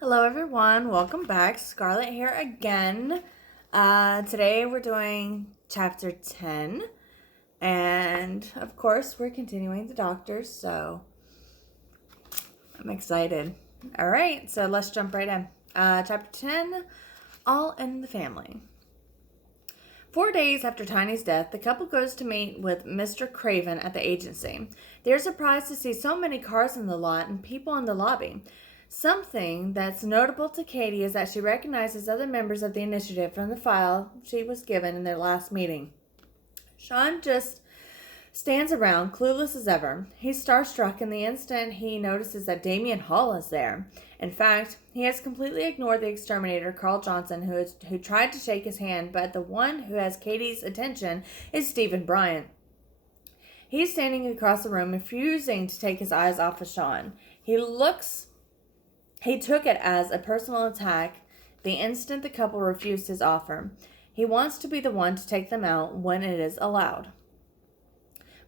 Hello everyone, welcome back. Scarlett here again. Today we're doing chapter 10, and of course we're continuing the doctors, so I'm excited. Alright, so let's jump right in. Chapter 10, All in the Family. 4 days after Tiny's death, the couple goes to meet with Mr. Craven at the agency. They're surprised to see so many cars in the lot and people in the lobby. Something that's notable to Katie is that she recognizes other members of the initiative from the file she was given in their last meeting. Sean just stands around, clueless as ever. He's starstruck in the instant he notices that Damien Hall is there. In fact, he has completely ignored the exterminator, Carl Johnson, who tried to shake his hand, but the one who has Katie's attention is Stephen Bryant. He's standing across the room, refusing to take his eyes off of Sean. He took it as a personal attack the instant the couple refused his offer. He wants to be the one to take them out when it is allowed.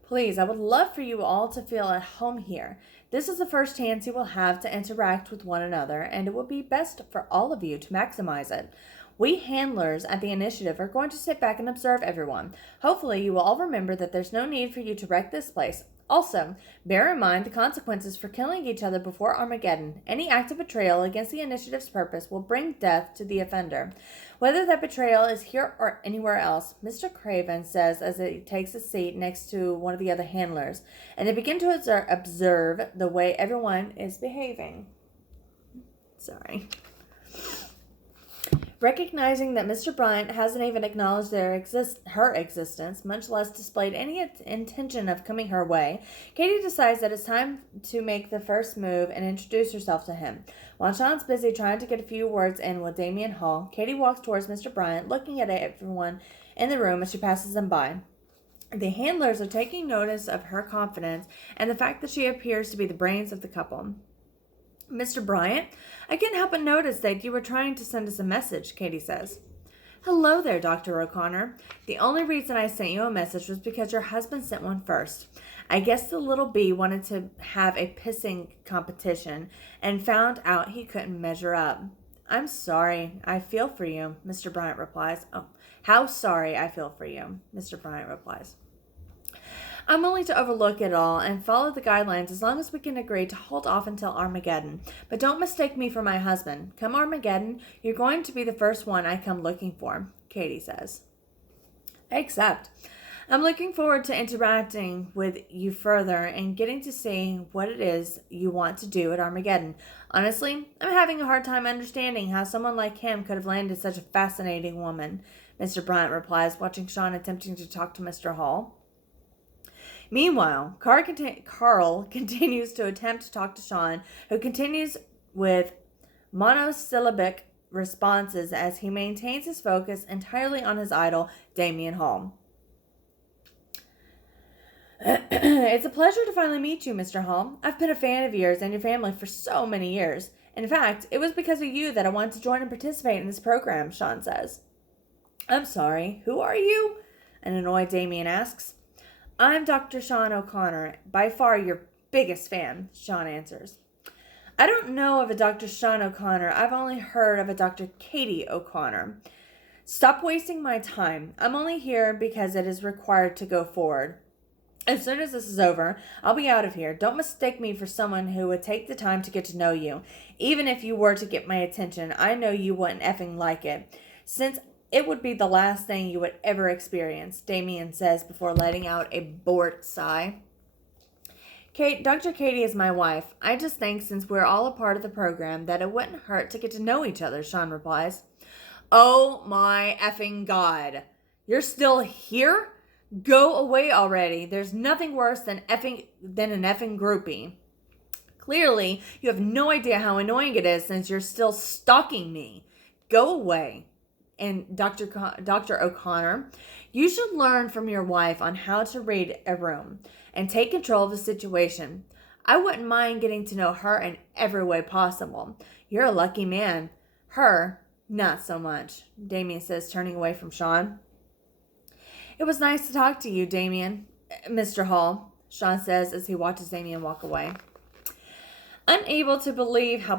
Please, I would love for you all to feel at home here. This is the first chance you will have to interact with one another, and it would be best for all of you to maximize it. We handlers at the initiative are going to sit back and observe everyone. Hopefully, you will all remember that there's no need for you to wreck this place. Also, bear in mind the consequences for killing each other before Armageddon. Any act of betrayal against the initiative's purpose will bring death to the offender. Whether that betrayal is here or anywhere else, Mr. Craven says as he takes a seat next to one of the other handlers, and they begin to observe the way everyone is behaving. Sorry. Recognizing that Mr. Bryant hasn't even acknowledged her existence, much less displayed any intention of coming her way, Katie decides that it's time to make the first move and introduce herself to him. While Sean's busy trying to get a few words in with Damien Hall, Katie walks towards Mr. Bryant, looking at everyone in the room as she passes them by. The handlers are taking notice of her confidence and the fact that she appears to be the brains of the couple. Mr. Bryant, I can't help but notice that you were trying to send us a message, Katie says. Hello there, Dr. O'Connor. The only reason I sent you a message was because your husband sent one first. I guess the little bee wanted to have a pissing competition and found out he couldn't measure up. I'm sorry. I feel for you, Mr. Bryant replies. Oh, how sorry I feel for you, Mr. Bryant replies. I'm willing to overlook it all and follow the guidelines as long as we can agree to hold off until Armageddon. But don't mistake me for my husband. Come Armageddon, you're going to be the first one I come looking for, Katie says. I accept. I'm looking forward to interacting with you further and getting to see what it is you want to do at Armageddon. Honestly, I'm having a hard time understanding how someone like him could have landed such a fascinating woman, Mr. Bryant replies, watching Sean attempting to talk to Mr. Hall. Meanwhile, Carl continues to attempt to talk to Sean, who continues with monosyllabic responses as he maintains his focus entirely on his idol, Damien Hall. It's a pleasure to finally meet you, Mr. Hall. I've been a fan of yours and your family for so many years. In fact, it was because of you that I wanted to join and participate in this program, Sean says. I'm sorry, who are you? An annoyed Damien asks. I'm Dr. Sean O'Connor, by far your biggest fan, Sean answers. I don't know of a Dr. Sean O'Connor. I've only heard of a Dr. Katie O'Connor. Stop wasting my time. I'm only here because it is required to go forward. As soon as this is over, I'll be out of here. Don't mistake me for someone who would take the time to get to know you. Even if you were to get my attention, I know you wouldn't effing like it. Since it would be the last thing you would ever experience, Damien says before letting out a bored sigh. Dr. Katie is my wife. I just think since we're all a part of the program that it wouldn't hurt to get to know each other, Sean replies. Oh my effing God. You're still here? Go away already. There's nothing worse than an effing groupie. Clearly, you have no idea how annoying it is since you're still stalking me. Go away. And Dr. O'Connor, you should learn from your wife on how to read a room and take control of the situation. I wouldn't mind getting to know her in every way possible. You're a lucky man. Her, not so much, Damien says, turning away from Sean. It was nice to talk to you, Damien. Mr. Hall, Sean says as he watches Damien walk away. Unable to believe how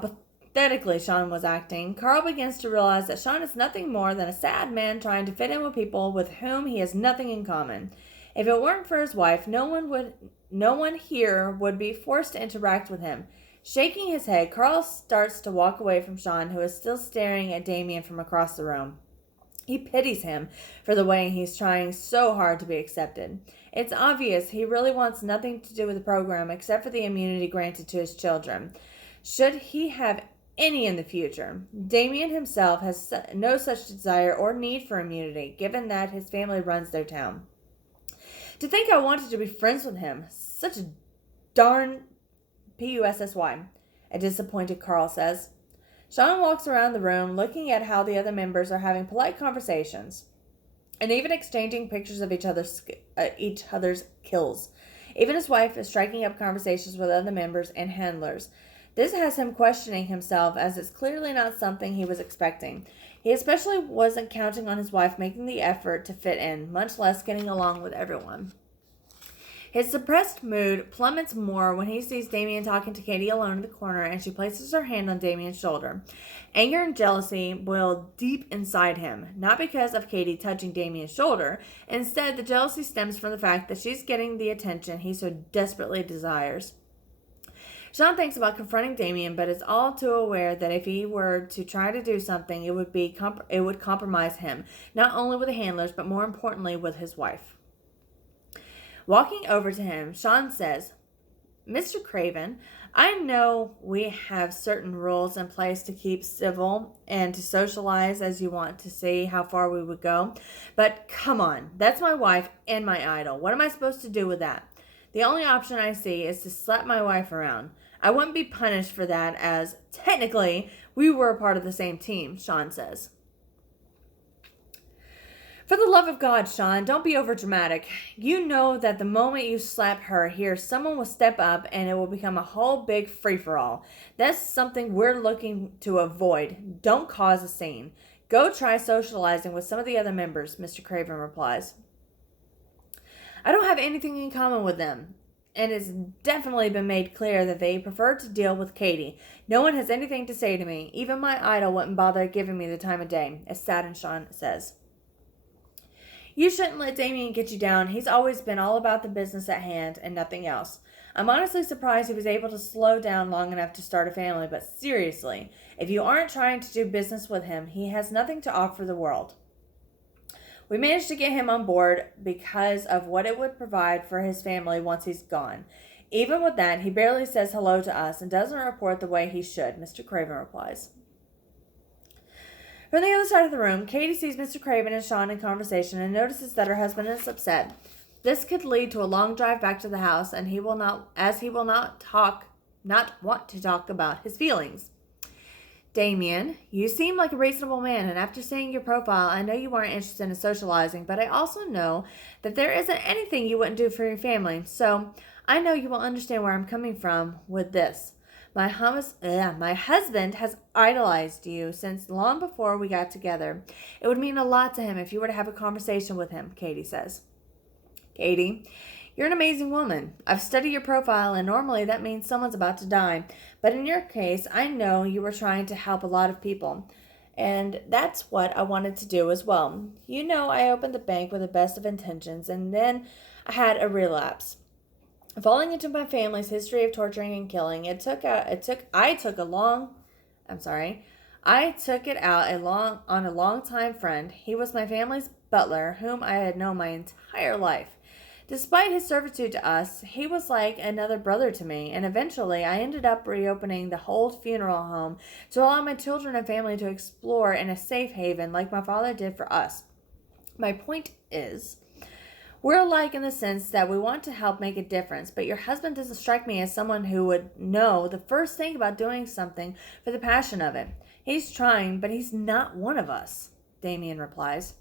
pathetically Sean was acting, Carl begins to realize that Sean is nothing more than a sad man trying to fit in with people with whom he has nothing in common. If it weren't for his wife, no one here would be forced to interact with him. Shaking his head, Carl starts to walk away from Sean, who is still staring at Damien from across the room. He pities him for the way he's trying so hard to be accepted. It's obvious he really wants nothing to do with the program except for the immunity granted to his children, should he have any in the future. Damien himself has no such desire or need for immunity, given that his family runs their town. To think I wanted to be friends with him. Such a darn Pussy, a disappointed Carl says. Sean walks around the room looking at how the other members are having polite conversations and even exchanging pictures of each other's kills. Even his wife is striking up conversations with other members and handlers. This has him questioning himself, as it's clearly not something he was expecting. He especially wasn't counting on his wife making the effort to fit in, much less getting along with everyone. His suppressed mood plummets more when he sees Damien talking to Katie alone in the corner, and she places her hand on Damien's shoulder. Anger and jealousy boil deep inside him, not because of Katie touching Damien's shoulder. Instead, the jealousy stems from the fact that she's getting the attention he so desperately desires. Sean thinks about confronting Damien, but is all too aware that if he were to try to do something, it would compromise him, not only with the handlers, but more importantly with his wife. Walking over to him, Sean says, "Mr. Craven, I know we have certain rules in place to keep civil and to socialize as you want to see how far we would go, but come on, that's my wife and my idol. What am I supposed to do with that? The only option I see is to slap my wife around. I wouldn't be punished for that, as technically we were a part of the same team," Sean says. "For the love of God, Sean, don't be overdramatic. You know that the moment you slap her here, someone will step up and it will become a whole big free-for-all. That's something we're looking to avoid. Don't cause a scene. Go try socializing with some of the other members," Mr. Craven replies. "I don't have anything in common with them, and it's definitely been made clear that they prefer to deal with Katie. No one has anything to say to me. Even my idol wouldn't bother giving me the time of day," as saddened Sean says. "You shouldn't let Damien get you down. He's always been all about the business at hand and nothing else. I'm honestly surprised he was able to slow down long enough to start a family, but seriously, if you aren't trying to do business with him, he has nothing to offer the world. We managed to get him on board because of what it would provide for his family once he's gone. Even with that, he barely says hello to us and doesn't report the way he should," Mr. Craven replies. From the other side of the room, Katie sees Mr. Craven and Sean in conversation and notices that her husband is upset. This could lead to a long drive back to the house, and he will not want to talk about his feelings. "Damien, you seem like a reasonable man, and after seeing your profile, I know you aren't interested in socializing, but I also know that there isn't anything you wouldn't do for your family, so I know you will understand where I'm coming from with this. My husband has idolized you since long before we got together. It would mean a lot to him if you were to have a conversation with him," Katie says. "Katie, you're an amazing woman. I've studied your profile, and normally that means someone's about to die. But in your case, I know you were trying to help a lot of people. And that's what I wanted to do as well. You know, I opened the bank with the best of intentions, and then I had a relapse. Falling into my family's history of torturing and killing, I took it out on a long-time friend. He was my family's butler, whom I had known my entire life. Despite his servitude to us, he was like another brother to me, and eventually I ended up reopening the Holt Funeral Home to allow my children and family to explore in a safe haven like my father did for us. My point is, we're alike in the sense that we want to help make a difference, but your husband doesn't strike me as someone who would know the first thing about doing something for the passion of it. He's trying, but he's not one of us," Damien replies.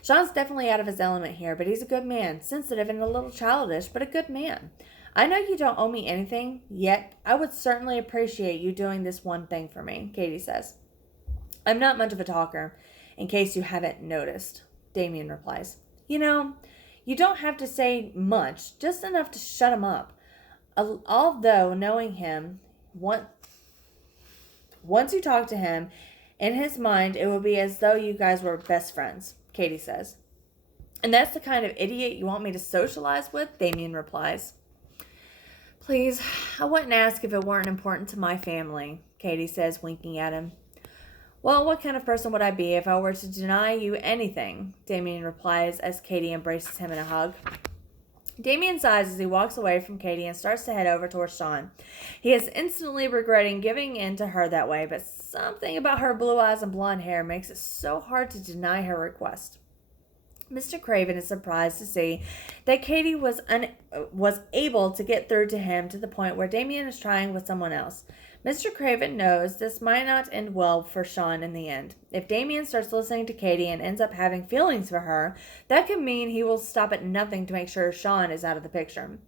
"Sean's definitely out of his element here, but he's a good man, sensitive and a little childish, but a good man. I know you don't owe me anything, yet I would certainly appreciate you doing this one thing for me," Katie says. "I'm not much of a talker, in case you haven't noticed," Damien replies. "You know, you don't have to say much, just enough to shut him up. Although knowing him, Once you talk to him, in his mind, it will be as though you guys were best friends, Katie says. And that's the kind of idiot you want me to socialize with, Damien replies. Please, I wouldn't ask if it weren't important to my family, Katie says, winking at him. Well, what kind of person would I be if I were to deny you anything? Damien replies as Katie embraces him in a hug. Damien sighs as he walks away from Katie and starts to head over towards Sean. He is instantly regretting giving in to her that way, but something about her blue eyes and blonde hair makes it so hard to deny her request. Mr. Craven is surprised to see that Katie was able to get through to him to the point where Damien is trying with someone else. Mr. Craven knows this might not end well for Sean in the end. If Damien starts listening to Katie and ends up having feelings for her, that could mean he will stop at nothing to make sure Sean is out of the picture.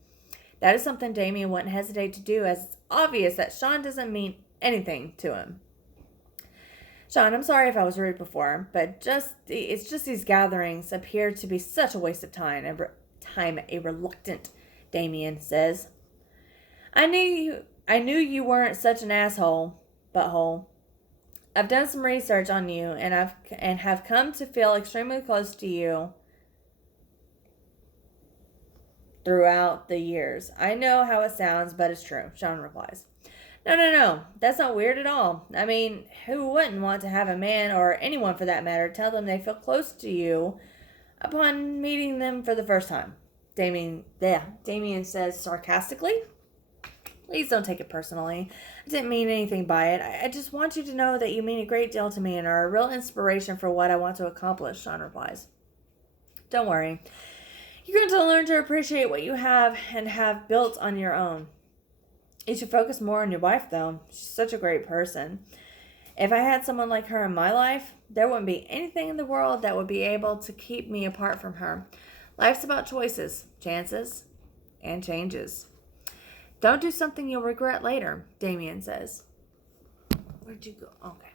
That is something Damien wouldn't hesitate to do, as it's obvious that Sean doesn't mean anything to him. Sean, I'm sorry if I was rude before, but it's just these gatherings appear to be such a waste of time. A reluctant Damien says. I knew you weren't such an asshole, butthole. I've done some research on you, and have come to feel extremely close to you throughout the years. I know how it sounds, but it's true, Sean replies. No. That's not weird at all. I mean, who wouldn't want to have a man, or anyone for that matter, tell them they feel close to you upon meeting them for the first time? Damien says sarcastically. Please don't take it personally. I didn't mean anything by it. I just want you to know that you mean a great deal to me and are a real inspiration for what I want to accomplish, Sean replies. Don't worry. You're going to learn to appreciate what you have and have built on your own. You should focus more on your wife, though. She's such a great person. If I had someone like her in my life, there wouldn't be anything in the world that would be able to keep me apart from her. Life's about choices, chances, and changes. Don't do something you'll regret later, Damien says. Where'd you go? Okay.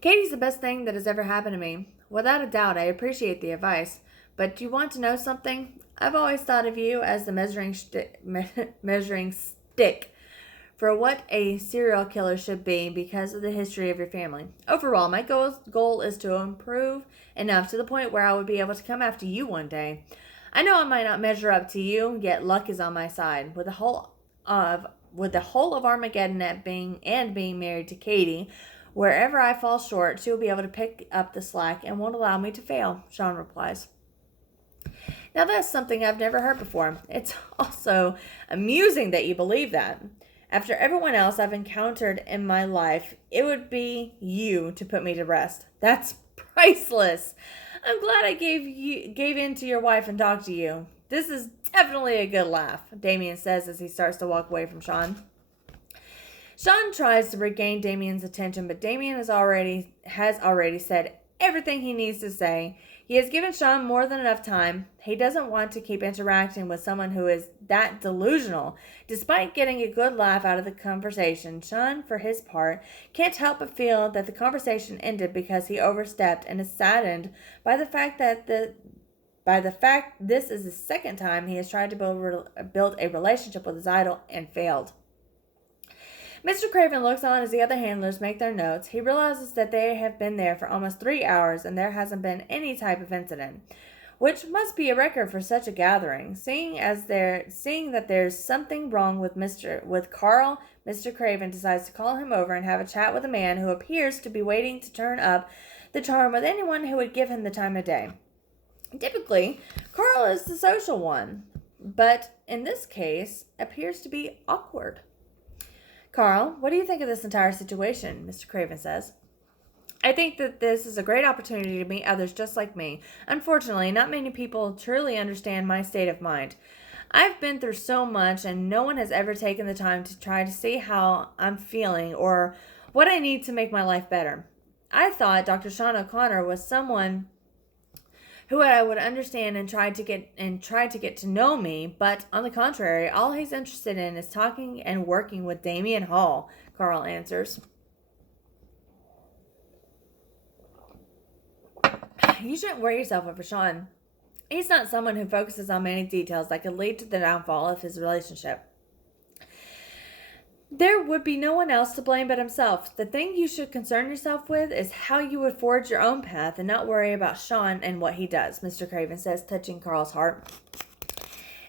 Katie's the best thing that has ever happened to me. Without a doubt, I appreciate the advice. But do you want to know something? I've always thought of you as the measuring stick for what a serial killer should be because of the history of your family. Overall, my goal is to improve enough to the point where I would be able to come after you one day. I know I might not measure up to you, yet luck is on my side. With the whole of Armageddon being married to Katie, wherever I fall short, she will be able to pick up the slack and won't allow me to fail, Sean replies. Now that's something I've never heard before. It's also amusing that you believe that. After everyone else I've encountered in my life, it would be you to put me to rest. That's priceless. I'm glad I gave in to your wife and talked to you. This is definitely a good laugh, Damien says as he starts to walk away from Sean. Sean tries to regain Damien's attention, but Damien has already said everything he needs to say. He has given Sean more than enough time. He doesn't want to keep interacting with someone who is that delusional. Despite getting a good laugh out of the conversation, Sean, for his part, can't help but feel that the conversation ended because he overstepped and is saddened by the fact this is the second time he has tried to build a relationship with his idol and failed. Mr. Craven looks on as the other handlers make their notes. He realizes that they have been there for almost 3 hours and there hasn't been any type of incident, which must be a record for such a gathering. Seeing that there's something wrong with Carl, Mr. Craven decides to call him over and have a chat with a man who appears to be waiting to turn up the charm with anyone who would give him the time of day. Typically, Carl is the social one, but in this case appears to be awkward. Carl, what do you think of this entire situation? Mr. Craven says. I think that this is a great opportunity to meet others just like me. Unfortunately, not many people truly understand my state of mind. I've been through so much, and no one has ever taken the time to try to see how I'm feeling or what I need to make my life better. I thought Dr. Sean O'Connor was someone who I would understand and try to get to know me, but on the contrary, all he's interested in is talking and working with Damien Hall, Carl answers. You shouldn't worry yourself over Sean. He's not someone who focuses on many details that could lead to the downfall of his relationship. There would be no one else to blame but himself. The thing you should concern yourself with is how you would forge your own path and not worry about Sean and what he does, Mr. Craven says, touching Carl's heart.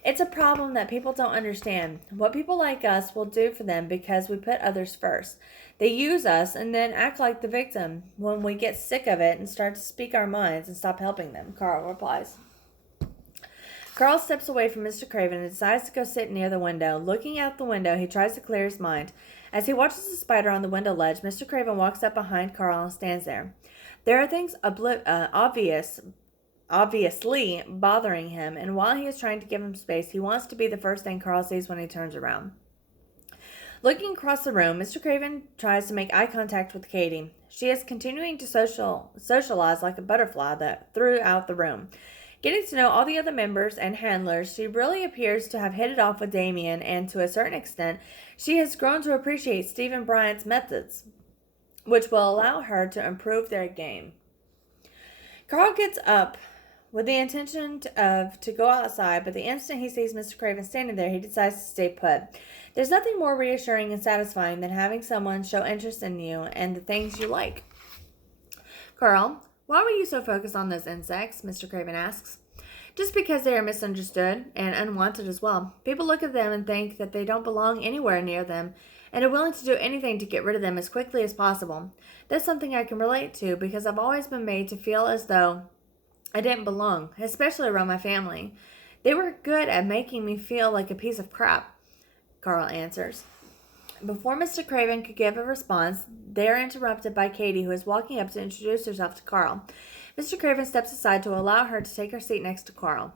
It's a problem that people don't understand. What people like us will do for them because we put others first. They use us and then act like the victim when we get sick of it and start to speak our minds and stop helping them, Carl replies. Carl steps away from Mr. Craven and decides to go sit near the window. Looking out the window, he tries to clear his mind. As he watches the spider on the window ledge, Mr. Craven walks up behind Carl and stands there. There are things obviously bothering him, and while he is trying to give him space, he wants to be the first thing Carl sees when he turns around. Looking across the room, Mr. Craven tries to make eye contact with Katie. She is continuing to socialize like a butterfly throughout the room. Getting to know all the other members and handlers, she really appears to have hit it off with Damien, and to a certain extent, she has grown to appreciate Stephen Bryant's methods, which will allow her to improve their game. Carl gets up with the intention to go outside, but the instant he sees Mr. Craven standing there, he decides to stay put. There's nothing more reassuring and satisfying than having someone show interest in you and the things you like. Carl, why were you so focused on those insects? Mr. Craven asks. Just because they are misunderstood and unwanted as well. People look at them and think that they don't belong anywhere near them and are willing to do anything to get rid of them as quickly as possible. That's something I can relate to because I've always been made to feel as though I didn't belong, especially around my family. They were good at making me feel like a piece of crap, Carl answers. Before Mr. Craven could give a response, they are interrupted by Katie, who is walking up to introduce herself to Carl. Mr. Craven steps aside to allow her to take her seat next to Carl.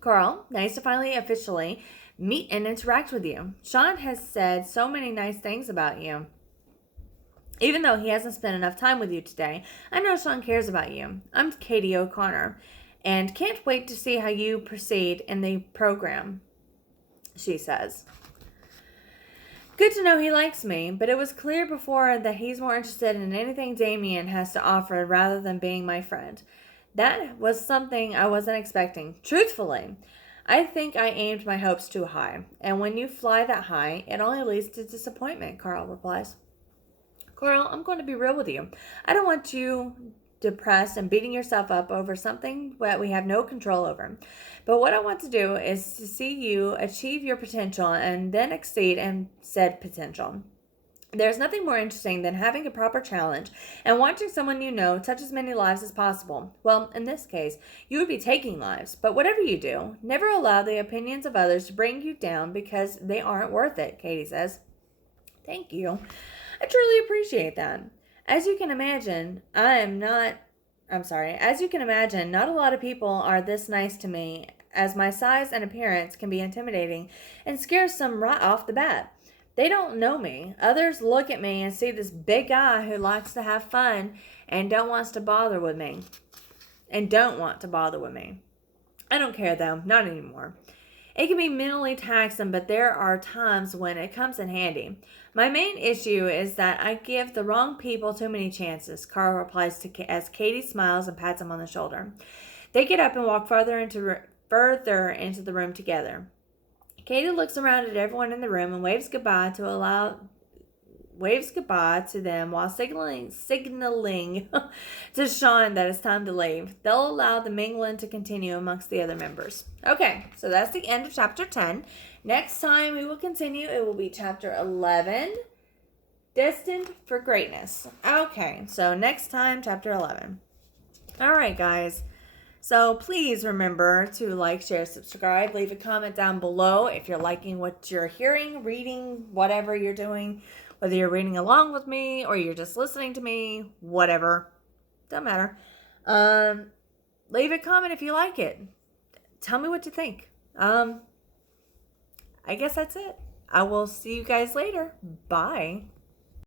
Carl, nice to finally officially meet and interact with you. Sean has said so many nice things about you. Even though he hasn't spent enough time with you today, I know Sean cares about you. I'm Katie O'Connor, and can't wait to see how you proceed in the program, she says. Good to know he likes me, but it was clear before that he's more interested in anything Damien has to offer rather than being my friend. That was something I wasn't expecting. Truthfully, I think I aimed my hopes too high, and when you fly that high, it only leads to disappointment, Carl replies. Carl, I'm going to be real with you. I don't want you depressed and beating yourself up over something that we have no control over. But what I want to do is to see you achieve your potential and then exceed in said potential. There's nothing more interesting than having a proper challenge and watching someone you know touch as many lives as possible. Well, in this case, you would be taking lives. But whatever you do, never allow the opinions of others to bring you down because they aren't worth it, Katie says. Thank you. I truly appreciate that. As you can imagine, not a lot of people are this nice to me, as my size and appearance can be intimidating and scare some right off the bat. They don't know me. Others look at me and see this big guy who likes to have fun and don't want to bother with me. I don't care though, not anymore. It can be mentally taxing, but there are times when it comes in handy. My main issue is that I give the wrong people too many chances, Carl replies as Katie smiles and pats him on the shoulder. They get up and walk further into the room together. Katie looks around at everyone in the room and waves goodbye to them while signaling to Sean that it's time to leave. They'll allow the mingling to continue amongst the other members. Okay, so that's the end of chapter 10. Next time we will continue. It will be chapter 11, Destined for Greatness. Okay, so next time, chapter 11. All right, guys. So please remember to like, share, subscribe. Leave a comment down below if you're liking what you're hearing, reading, whatever you're doing. Whether you're reading along with me or you're just listening to me, whatever. Don't matter. Leave a comment if you like it. Tell me what you think. I guess that's it. I will see you guys later. Bye.